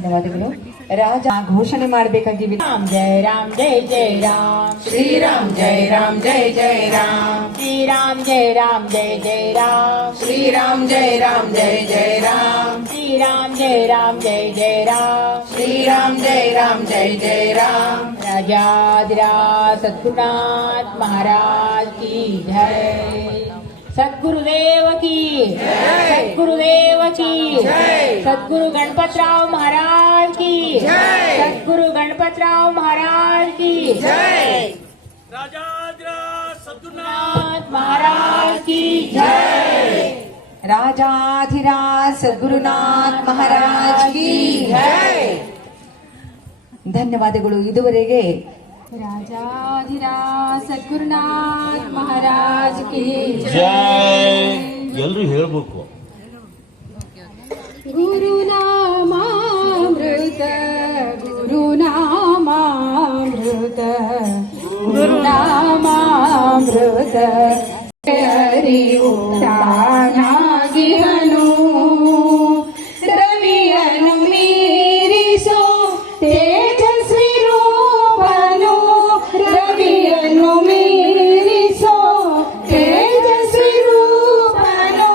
ಧನ್ಯವಾದಗಳು. ರಾಜ ಘೋಷಣೆ ಮಾಡಬೇಕಾಗಿ ರಾಮ್ ಜಯ ರಾಮ್ ಜಯ ಜಯ ರಾಮ್ ಶ್ರೀರಾಮ್ ಜಯ ರಾಮ್ ಜಯ ಜಯ ರಾಮ್ ಶ್ರೀರಾಮ್ ಜಯ ರಾಮ್ ಜಯ ಜಯ ರಾಮ್ ಶ್ರೀರಾಮ್ ಜಯ ರಾಮ್ ಜಯ ಜಯ ರಾಮ್ ಶ್ರೀರಾಮ್ ಜಯ ರಾಮ್ ಜಯ ಜಯ ರಾಮ್ ಶ್ರೀರಾಮ್ ಜಯ ರಾಮ್ ಜಯ ಜಯ ರಾಮ್. राजाधिराज सद्गुरुनाथ महाराज की जय. सद्गुरुदेव की सद्गुरुदेव की सद्गुरु गणपतराव महाराज की सद्गुरु गणपतराव महाराज की राजाधिराज सद्गुरुनाथ महाराज की जय. ರಾಜಾಧಿರಾಜ ಸದ್ಗುರುನಾಥ ಮಹಾರಾಜ್ ಕಿ ಜೈ. ಧನ್ಯವಾದಗಳು. ಇದುವರೆಗೆ ರಾಜಾಧಿರಾಜ ಸದ್ಗುರುನಾಥ ಮಹಾರಾಜ್ ಕಿ ಜೈ ಎಲ್ಲರೂ ಹೇಳ್ಬೇಕು. ಗುರುನಾಮಾಮೃತ ಗುರುನಾಮಾಮೃತ ಗುರುನಾಮಾಮೃತ ಹರಿವು ತಾನಾಗಿಹನು ರವಿಯನು ಮೀರಿಸೋ ತೇಜಸ್ವಿ ರೂಪನು ರವಿಯನು ಮೀರಿಸೋ ತೇಜಸ್ವಿ ರೂಪನು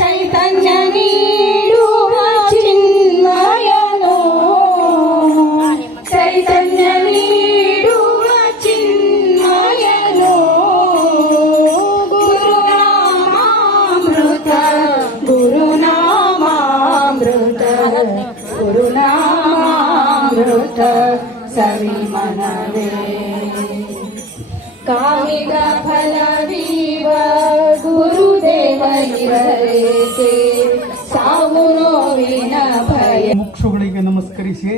ಚೈತನ್ಯ ನೀಡುವ ಚಿನ್ಮಯನು ಚೈತನ್ಯ ನೀಡುವ ಚಿನ್ಮಯನು ಗುರುನಾಮಾಮೃತ ಗುರುನಾಮಾಮೃತ ಗುರುನಾಮಾಮೃತ ಸವಿ ಮನವೇ ಕಾಮಿದ ಫಲವೀವ ಗುರುದೇವ ಇರಲೇಕೆ ಸಾವು ನೋವಿನ ಭಯ. ಮುಕ್ಷುಗಳಿಗೆ ನಮಸ್ಕರಿಸಿ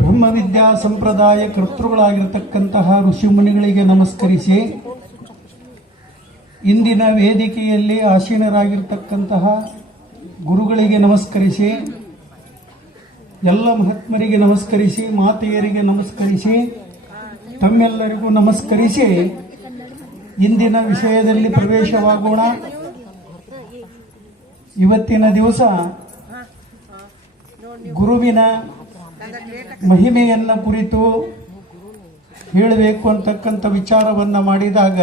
ಬ್ರಹ್ಮವಿದ್ಯಾ ಸಂಪ್ರದಾಯ ಕರ್ತೃಗಳಾಗಿರತಕ್ಕಂತಹ ಋಷಿಮುನಿಗಳಿಗೆ ನಮಸ್ಕರಿಸಿ ಇಂದಿನ ವೇದಿಕೆಯಲ್ಲಿ ಆಸೀನರಾಗಿರ್ತಕ್ಕಂತಹ ಗುರುಗಳಿಗೆ ನಮಸ್ಕರಿಸಿ ಎಲ್ಲ ಮಹಾತ್ಮರಿಗೆ ನಮಸ್ಕರಿಸಿ ಮಾತೆಯರಿಗೆ ನಮಸ್ಕರಿಸಿ ತಮ್ಮೆಲ್ಲರಿಗೂ ನಮಸ್ಕರಿಸಿ ಇಂದಿನ ವಿಷಯದಲ್ಲಿ ಪ್ರವೇಶವಾಗೋಣ. ಇವತ್ತಿನ ದಿವಸ ಗುರುವಿನ ಮಹಿಮೆಯನ್ನ ಕುರಿತು ಹೇಳಬೇಕು ಅಂತಕ್ಕಂಥ ವಿಚಾರವನ್ನ ಮಾಡಿದಾಗ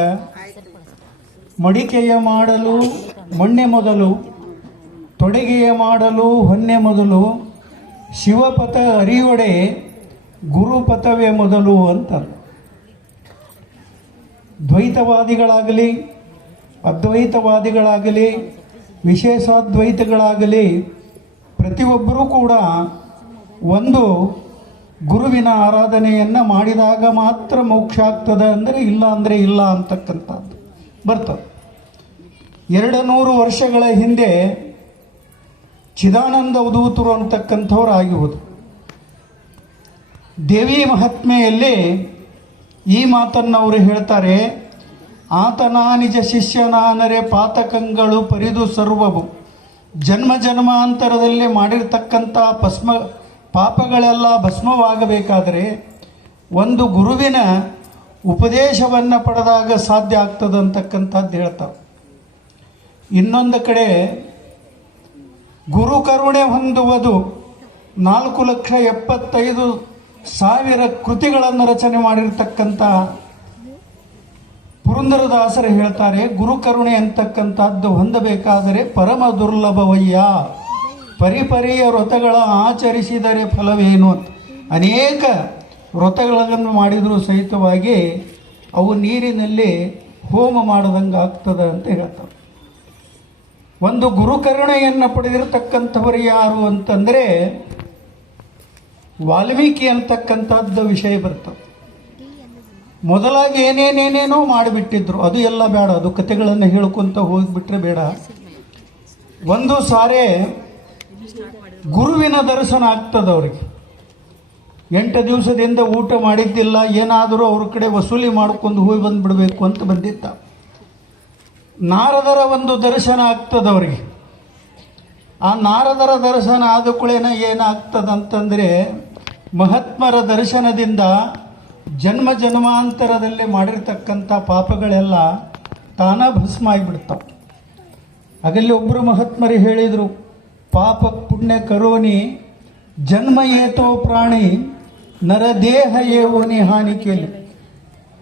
ಮಡಿಕೆಯ ಮಾಡಲು ಮಣ್ಣೆ ಮೊದಲು, ತೊಡಿಗೆಯ ಮಾಡಲು ಹೊನ್ನೆ ಮೊದಲು, ಶಿವಪಥ ಅರಿಯೊಡೆ ಗುರುಪಥವೇ ಮೊದಲು ಅಂತ. ದ್ವೈತವಾದಿಗಳಾಗಲಿ ಅದ್ವೈತವಾದಿಗಳಾಗಲಿ ವಿಶೇಷಾದ್ವೈತಗಳಾಗಲಿ ಪ್ರತಿಯೊಬ್ಬರೂ ಕೂಡ ಒಂದು ಗುರುವಿನ ಆರಾಧನೆಯನ್ನು ಮಾಡಿದಾಗ ಮಾತ್ರ ಮೋಕ್ಷ ಆಗ್ತದೆ ಅಂದರೆ ಇಲ್ಲ ಅಂದರೆ ಇಲ್ಲ ಅಂತಕ್ಕಂಥದ್ದು ಬರ್ತದೆ. 200 ವರ್ಷಗಳ ಹಿಂದೆ ಚಿದಾನಂದ ಅವಧೂತರು ಅಂತಕ್ಕಂಥವ್ರು ಆಗಿರುವುದು. ದೇವಿ ಮಹಾತ್ಮೆಯಲ್ಲಿ ಈ ಮಾತನ್ನು ಅವರು ಹೇಳ್ತಾರೆ, ಆತನ ನಿಜ ಶಿಷ್ಯನಾನರೆ ಪಾತಕಂಗಳು ಪರಿದು ಸರ್ವವು. ಜನ್ಮ ಜನ್ಮಾಂತರದಲ್ಲಿ ಮಾಡಿರ್ತಕ್ಕಂಥ ಪಾಪಗಳೆಲ್ಲ ಭಸ್ಮವಾಗಬೇಕಾದರೆ ಒಂದು ಗುರುವಿನ ಉಪದೇಶವನ್ನು ಪಡೆದಾಗ ಸಾಧ್ಯ ಆಗ್ತದೆ ಅಂತಕ್ಕಂಥದ್ದು ಹೇಳ್ತಾರೆ. ಇನ್ನೊಂದು ಕಡೆ ಗುರು ಕರುಣೆ ಹೊಂದುವುದು 4,75,000 ಕೃತಿಗಳನ್ನು ರಚನೆ ಮಾಡಿರ್ತಕ್ಕಂಥ ಪುರಂದರದಾಸರು ಹೇಳ್ತಾರೆ, ಗುರು ಕರುಣೆ ಅಂತಕ್ಕಂಥದ್ದು ಹೊಂದಬೇಕಾದರೆ ಪರಮ ದುರ್ಲಭವಯ್ಯ, ಪರಿಪರಿಯ ವ್ರತಗಳ ಆಚರಿಸಿದರೆ ಫಲವೇನು ಅಂತ. ಅನೇಕ ವ್ರತಗಳನ್ನು ಮಾಡಿದರೂ ಸಹಿತವಾಗಿ ಅವು ನೀರಿನಲ್ಲಿ ಹೋಮ ಮಾಡದಂಗೆ ಆಗ್ತದೆ ಅಂತ ಹೇಳ್ತಾರೆ. ಒಂದು ಗುರುಕರುಣೆಯನ್ನು ಪಡೆದಿರತಕ್ಕಂಥವರು ಯಾರು ಅಂತಂದರೆ ವಾಲ್ಮೀಕಿ ಅಂತಕ್ಕಂಥದ್ದು ವಿಷಯ ಬರ್ತದೆ. ಮೊದಲಾಗಿ ಏನೇನೇನೇನೋ ಮಾಡಿಬಿಟ್ಟಿದ್ರು, ಅದು ಎಲ್ಲ ಬೇಡ, ಅದು ಕಥೆಗಳನ್ನು ಹೇಳ್ಕೊಂತ ಹೋಗಿಬಿಟ್ರೆ ಬೇಡ. ಒಂದು ಸಾರೆ ಗುರುವಿನ ದರ್ಶನ ಆಗ್ತದೆ ಅವರಿಗೆ. 8 ದಿವಸದಿಂದ ಊಟ ಮಾಡಿದ್ದಿಲ್ಲ, ಏನಾದರೂ ಅವ್ರ ಕಡೆ ವಸೂಲಿ ಮಾಡ್ಕೊಂಡು ಹೋಗಿ ಬಂದುಬಿಡಬೇಕು ಅಂತ ಬಂದಿದ್ದ. ನಾರದರ ಒಂದು ದರ್ಶನ ಆಗ್ತದೆ ಅವರಿಗೆ. ಆ ನಾರದರ ದರ್ಶನ ಆದ ಕೂಡಲೇ ಏನಾಗ್ತದಂತಂದರೆ ಮಹಾತ್ಮರ ದರ್ಶನದಿಂದ ಜನ್ಮ ಜನ್ಮಾಂತರದಲ್ಲಿ ಮಾಡಿರ್ತಕ್ಕಂಥ ಪಾಪಗಳೆಲ್ಲ ತಾನ ಭಸ್ಮ ಆಗಿಬಿಡ್ತಾವೆ. ಆಗಲ್ಲಿ ಒಬ್ಬರು ಮಹಾತ್ಮರು ಹೇಳಿದರು, ಪಾಪ ಪುಣ್ಯ ಕರೋನಿ ಜನ್ಮ ಏತೋ ಪ್ರಾಣಿ ನರದೇಹ ಏವೋನಿ ಹಾನಿ ಕೇಳಿ.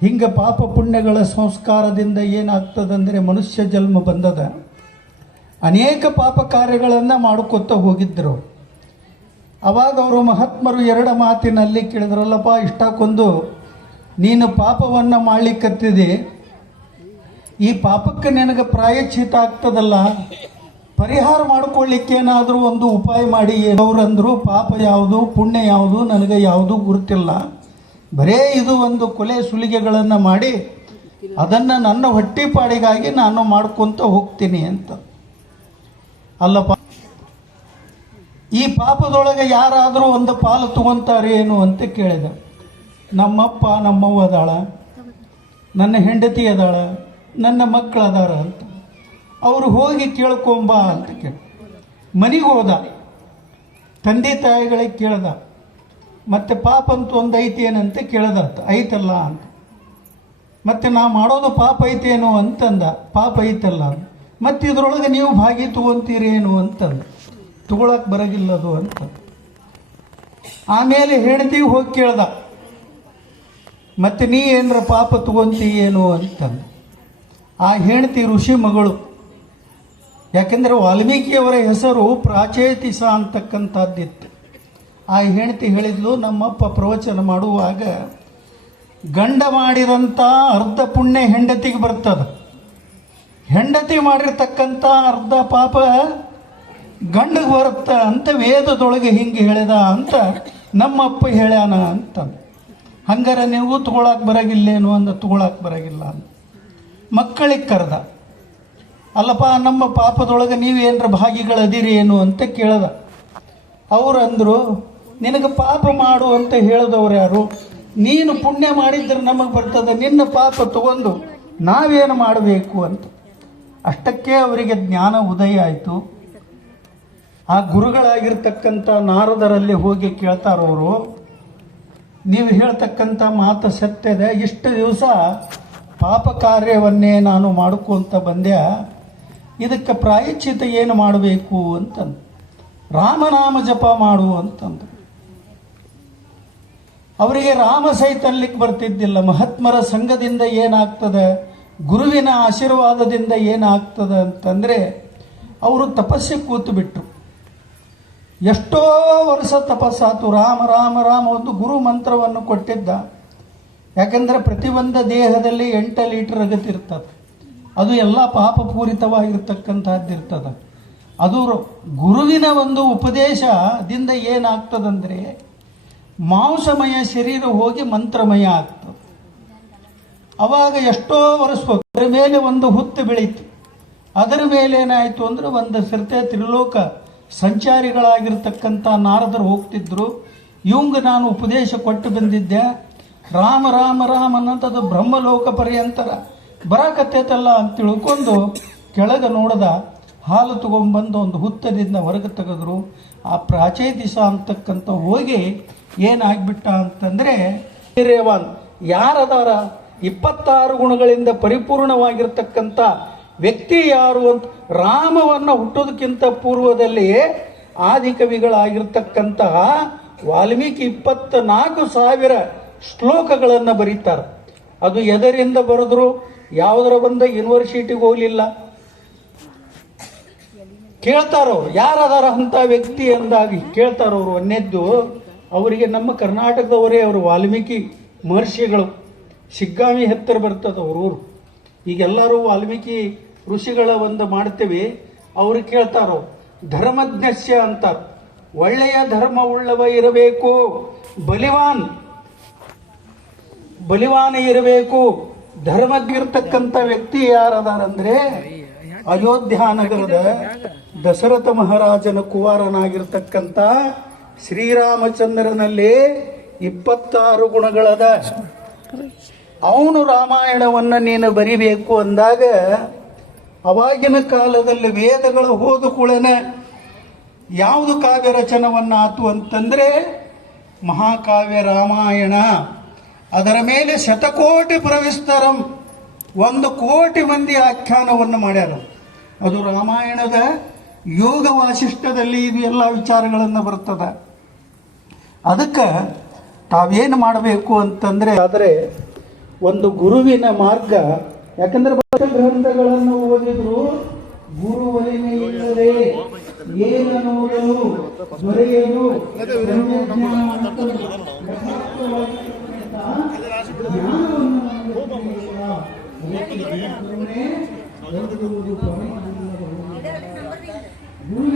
ಹಿಂಗೆ ಪಾಪ ಪುಣ್ಯಗಳ ಸಂಸ್ಕಾರದಿಂದ ಏನಾಗ್ತದಂದರೆ ಮನುಷ್ಯ ಜನ್ಮ ಬಂದದ. ಅನೇಕ ಪಾಪ ಕಾರ್ಯಗಳನ್ನು ಮಾಡ್ಕೊತ ಹೋಗಿದ್ದರು. ಅವಾಗ ಅವರು ಮಹಾತ್ಮರು ಎರಡು ಮಾತಿನಲ್ಲಿ ಕೇಳಿದ್ರಲ್ಲಪ್ಪ, ಇಷ್ಟಕ್ಕೊಂದು ನೀನು ಪಾಪವನ್ನು ಮಾಡಲಿಕ್ಕತ್ತಿದೆ, ಈ ಪಾಪಕ್ಕೆ ನಿನಗೆ ಪ್ರಾಯಶ್ಚಿತ ಆಗ್ತದಲ್ಲ, ಪರಿಹಾರ ಮಾಡ್ಕೊಳ್ಳಿಕ್ಕೇನಾದರೂ ಒಂದು ಉಪಾಯ ಮಾಡಿ. ಅವರಂದರು, ಪಾಪ ಯಾವುದು ಪುಣ್ಯ ಯಾವುದು ನನಗೆ ಯಾವುದೂ ಗುರುತಿಲ್ಲ, ಬರೇ ಇದು ಒಂದು ಕೊಲೆ ಸುಲಿಗೆಗಳನ್ನು ಮಾಡಿ ಅದನ್ನು ನನ್ನ ಹೊಟ್ಟಿಪಾಡಿಗಾಗಿ ನಾನು ಮಾಡ್ಕೊತ ಹೋಗ್ತೀನಿ ಅಂತ. ಅಲ್ಲಪ್ಪ, ಈ ಪಾಪದೊಳಗೆ ಯಾರಾದರೂ ಒಂದು ಪಾಲು ತಗೊಂತಾರೆ ಏನು ಅಂತ ಕೇಳಿದ. ನಮ್ಮಪ್ಪ ನಮ್ಮವ್ವ ಅದಾಳ, ನನ್ನ ಹೆಂಡತಿ ಅದಾಳ, ನನ್ನ ಮಕ್ಕಳು ಅದಾರ ಅಂತ. ಅವರು ಹೋಗಿ ಕೇಳ್ಕೊಂಬ ಅಂತ ಕೇಳಿ ಮನೆಗೆ ಹೋದ. ತಂದೆ ತಾಯಿಗಳಿಗೆ ಕೇಳ್ದ, ಮತ್ತೆ ಪಾಪ ಅಂತ ಒಂದು ಐತೇನಂತ ಕೇಳ್ದ. ಐತಲ್ಲ ಅಂತ. ಮತ್ತೆ ನಾ ಮಾಡೋದು ಪಾಪ ಐತೇನು ಅಂತಂದ. ಪಾಪ ಐತಲ್ಲ. ಮತ್ತು ಇದ್ರೊಳಗೆ ನೀವು ಭಾಗಿ ತಗೊಂತೀರೇನು ಅಂತಂದ. ತಗೊಳಕ್ಕೆ ಬರಗಿಲ್ಲದು ಅಂತ. ಆಮೇಲೆ ಹೆಂಡತಿಗೆ ಹೋಗಿ ಕೇಳ್ದ, ಮತ್ತೆ ನೀ ಏನರ ಪಾಪ ತಗೊಂತೀ ಏನು ಅಂತಂದ. ಆ ಹೆಂಡತಿ ಋಷಿ ಮಗಳು. ಯಾಕೆಂದರೆ ವಾಲ್ಮೀಕಿಯವರ ಹೆಸರು ಪ್ರಾಚೇತಿಸ ಅಂತಕ್ಕಂಥದ್ದಿತ್ತು. ಆ ಹೆಂಡತಿ ಹೇಳಿದ್ಲು, ನಮ್ಮಪ್ಪ ಪ್ರವಚನ ಮಾಡುವಾಗ ಗಂಡ ಮಾಡಿದಂಥ ಅರ್ಧ ಪುಣ್ಯ ಹೆಂಡತಿಗೆ ಬರ್ತದ, ಹೆಂಡತಿ ಮಾಡಿರ್ತಕ್ಕಂಥ ಅರ್ಧ ಪಾಪ ಗಂಡಿಗೆ ಬರುತ್ತ ಅಂತ ವೇದದೊಳಗೆ ಹಿಂಗೆ ಹೇಳಿದ ಅಂತ ನಮ್ಮಪ್ಪ ಹೇಳ್ಯಾನ ಅಂತ. ಹಂಗಾರೆ ನೀವು ತಗೊಳಕ್ಕೆ ಬರಾಗಿಲ್ಲೇನು ಅಂದ. ತಗೊಳಕ್ಕೆ ಬರಾಗಿಲ್ಲ ಅಂತ. ಮಕ್ಕಳಿಗೆ ಕರೆದ, ಅಲ್ಲಪ್ಪ ನಮ್ಮ ಪಾಪದೊಳಗೆ ನೀವೇನರ ಭಾಗಿಗಳದಿರಿ ಏನು ಅಂತ ಕೇಳ್ದ. ಅವ್ರು ಅಂದರು, ನಿನಗೆ ಪಾಪ ಮಾಡು ಅಂತ ಹೇಳಿದವ್ರು ಯಾರು? ನೀನು ಪುಣ್ಯ ಮಾಡಿದ್ರೆ ನಮಗೆ ಬರ್ತದೆ, ನಿನ್ನ ಪಾಪ ತಗೊಂಡು ನಾವೇನು ಮಾಡಬೇಕು ಅಂತ. ಅಷ್ಟಕ್ಕೆ ಅವರಿಗೆ ಜ್ಞಾನ ಉದಯ ಆಯಿತು. ಆ ಗುರುಗಳಾಗಿರ್ತಕ್ಕಂಥ ನಾರದರಲ್ಲಿ ಹೋಗಿ ಕೇಳ್ತಾರವರು, ನೀವು ಹೇಳ್ತಕ್ಕಂಥ ಮಾತು ಸತ್ಯದ, ಇಷ್ಟು ದಿವಸ ಪಾಪ ಕಾರ್ಯವನ್ನೇ ನಾನು ಮಾಡ್ಕೊಂತ ಬಂದೆ, ಇದಕ್ಕೆ ಪ್ರಾಯಶ್ಚಿತ ಏನು ಮಾಡಬೇಕು ಅಂತಂದು. ರಾಮನಾಮ ಜಪ ಮಾಡು ಅಂತಂದು. ಅವರಿಗೆ ರಾಮ ಸಹಿತ ಅಲ್ಲಿಗೆ ಬರ್ತಿದ್ದಿಲ್ಲ. ಮಹಾತ್ಮರ ಸಂಘದಿಂದ ಏನಾಗ್ತದೆ, ಗುರುವಿನ ಆಶೀರ್ವಾದದಿಂದ ಏನಾಗ್ತದೆ ಅಂತಂದರೆ ಅವರು ತಪಸ್ಸೆ ಕೂತು ಬಿಟ್ರು. ಎಷ್ಟೋ ವರ್ಷ ತಪಸ್ಸಾತು. ರಾಮ ರಾಮ ರಾಮ ಒಂದು ಗುರು ಮಂತ್ರವನ್ನು ಕೊಟ್ಟಿದ್ದ. ಯಾಕೆಂದರೆ ಪ್ರತಿಯೊಂದು ದೇಹದಲ್ಲಿ 8 ಲೀಟರ್ ಅಗತಿರ್ತದೆ. ಅದು ಎಲ್ಲ ಪಾಪಪೂರಿತವಾಗಿರ್ತಕ್ಕಂಥದ್ದಿರ್ತದೆ. ಅದು ಗುರುವಿನ ಒಂದು ಉಪದೇಶದಿಂದ ಏನಾಗ್ತದಂದರೆ ಮಾಂಸಮಯ ಶರೀರ ಹೋಗಿ ಮಂತ್ರಮಯ ಆಗ್ತದೆ. ಅವಾಗ ಎಷ್ಟೋ ವರ್ಷ ಅದರ ಮೇಲೆ ಒಂದು ಹುತ್ತು ಬೆಳೀತು. ಅದರ ಮೇಲೆ ಏನಾಯಿತು ಅಂದರೆ ಒಂದು ಸರ್ತೆ ತ್ರಿಲೋಕ ಸಂಚಾರಿಗಳಾಗಿರ್ತಕ್ಕಂಥ ನಾರದರು ಹೋಗ್ತಿದ್ರು. ಇವಂಗ ನಾನು ಉಪದೇಶ ಕೊಟ್ಟು ಬಂದಿದ್ದೆ, ರಾಮ ರಾಮ ರಾಮ ಅನ್ನೋಂಥದ್ದು ಬ್ರಹ್ಮಲೋಕ ಪರ್ಯಂತರ ಬರಾಕತ್ತೈತಲ್ಲ ಅಂತ ತಿಳ್ಕೊಂಡು ಕೆಳಗೆ ನೋಡ್ದ. ಹಾಲು ತಗೊಂಡ್ಬಂದು ಒಂದು ಹುತ್ತದಿಂದ ಹೊರಗೆ ತೆಗೆದ್ರು. ಆ ಪ್ರಾಚೇತಿಸ ಅಂತಕ್ಕಂಥ ಹೋಗಿ ಏನಾಗ್ಬಿಟ್ಟ ಅಂತಂದರೆ, ಯಾರದಾರ 26 ಗುಣಗಳಿಂದ ಪರಿಪೂರ್ಣವಾಗಿರ್ತಕ್ಕಂಥ ವ್ಯಕ್ತಿ ಯಾರು ಅಂತ ರಾಮವನ್ನು ಹುಟ್ಟೋದಕ್ಕಿಂತ ಪೂರ್ವದಲ್ಲಿಯೇ ಆದಿಕವಿಗಳಾಗಿರ್ತಕ್ಕಂತಹ ವಾಲ್ಮೀಕಿ 24,000 ಶ್ಲೋಕಗಳನ್ನು ಬರೀತಾರೆ. ಅದು ಎದರಿಂದ ಬರೆದ್ರು, ಯಾವುದರ ಬಂದ ಯೂನಿವರ್ಸಿಟಿಗೆ ಹೋಗಲಿಲ್ಲ. ಕೇಳ್ತಾರವ್ರು ಯಾರದಾರ ಅಂತ ವ್ಯಕ್ತಿ ಅಂದಾಗಿ ಕೇಳ್ತಾರವ್ರು. ಒಂದನೇದ್ದು ಅವರಿಗೆ ನಮ್ಮ ಕರ್ನಾಟಕದವರೇ ಅವರು ವಾಲ್ಮೀಕಿ ಮಹರ್ಷಿಗಳು. ಶಿಗ್ಗಾಮಿ ಹತ್ತಿರ ಬರ್ತದೆ ಅವ್ರ ಊರು. ಈಗೆಲ್ಲರೂ ವಾಲ್ಮೀಕಿ ಋಷಿಗಳ ಒಂದು ಮಾಡ್ತೀವಿ. ಅವರು ಕೇಳ್ತಾರೋ ಧರ್ಮಜ್ಞಸ್ಯ ಅಂತಾರೆ. ಒಳ್ಳೆಯ ಧರ್ಮ ಉಳ್ಳವ ಇರಬೇಕು, ಬಲಿವಾನ ಇರಬೇಕು. ಧರ್ಮಜ್ಞಿರ್ತಕ್ಕಂಥ ವ್ಯಕ್ತಿ ಯಾರದಾರಂದ್ರೆ ಅಯೋಧ್ಯ ನಗರದ ದಶರಥ ಮಹಾರಾಜನ ಕುಮಾರನಾಗಿರ್ತಕ್ಕಂಥ ಶ್ರೀರಾಮಚಂದ್ರನಲ್ಲಿ 26 ಗುಣಗಳದ. ಅವನು ರಾಮಾಯಣವನ್ನು ನೀನು ಬರಿಬೇಕು ಅಂದಾಗ ಅವಾಗಿನ ಕಾಲದಲ್ಲಿ ವೇದಗಳು ಹೋದ ಕೂಡಲೇ ಯಾವುದು ಕಾವ್ಯ ರಚನವನ್ನಾತು ಅಂತಂದರೆ ಮಹಾಕಾವ್ಯ ರಾಮಾಯಣ. ಅದರ ಮೇಲೆ ಶತಕೋಟಿ ಪ್ರವಿಸ್ತರಂ, 1 ಕೋಟಿ ಮಂದಿ ಆಖ್ಯಾನವನ್ನು ಮಾಡ್ಯಾರ. ಅದು ರಾಮಾಯಣದ ಯೋಗ ವಾಸಿಷ್ಠದಲ್ಲಿ ಇದು ಎಲ್ಲ ವಿಚಾರಗಳನ್ನು ಬರ್ತದೆ. ಅದಕ್ಕೆ ತಾವೇನು ಮಾಡಬೇಕು ಅಂತಂದರೆ ಆದರೆ ಒಂದು ಗುರುವಿನ ಮಾರ್ಗ, ಯಾಕಂದ್ರೆ ಗ್ರಂಥಗಳನ್ನು ಓದಿದ್ರು ಗುರು ಒಲಿಮೆ ಇಲ್ಲದೆ ಏನನ್ನೋದಲು ದೊರೆಯಲು ಬ್ರಹ್ಮಜ್ಞಾನ ಮತ್ತು ಯಥಾರ್ಥವಾಗಿರ್ತಕ್ಕಂಥ ಜ್ಞಾನವನ್ನು ನಮಗೆ ತಿಳಿಯಲ್ಲ. ಅದಕ್ಕೆ ಗುರುವೇ ಓದುವುದು ಪರಮಾನಂದವನ್ನು. ಗುರುವಿನ